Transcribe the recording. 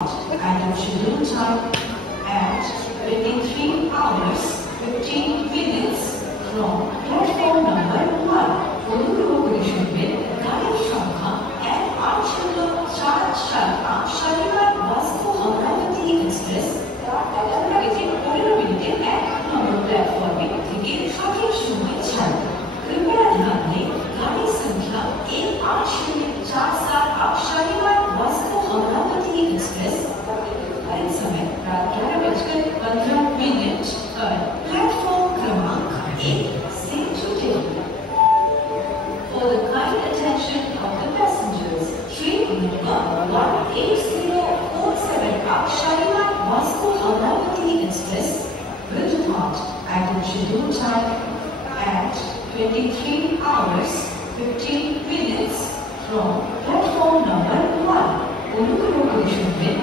and of schedule time at 23 hours 15 minutes from platform number 1. অনুগ্রহ করে শুনবেন গাড়ির সংখ্যা 1-8-4-7-8 শালিমার ওয়াস্কো অমরাবতী এক্সপ্রেস তার 11:15 মিনিটে 1 নম্বর প্ল্যাটফর্মে থেকে সঠিক সময় ছাড়বে। कृपया ध्यान दें गाड़ी संख्या 1-8-4-7-8 शालीमार वास्को अमरावती एक्सप्रेस गाड़ी समय रात 11:15 पर प्लेटफॉर्म क्रमांक 1 से जुड़ेगी। For the kind attention of the passengers, train number 18047 Shalimar Vasco Amravati Express will depart at the scheduled time at 23 hours 15 minutes from platform number 1. অনুগ্রহ করে শুনবেন